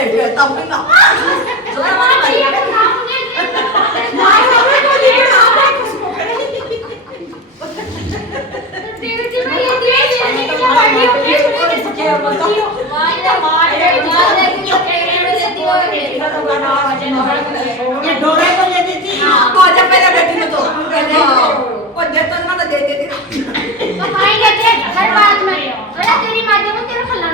ये तब ना तो हमारा ठीक है काम ने ना हमें को लेकर आ रहा है किसको तेरे जी में ये दिए ये पार्टी होती है सुने के बताओ मार लेकिन ये कहने देती हो तो गाना बजे ये डोरे को ले देती तो जब पहले बेटी में तो को देता ना दे देती तो खाई लेते हर बात में अरे तेरी माध्यम में तेरा फला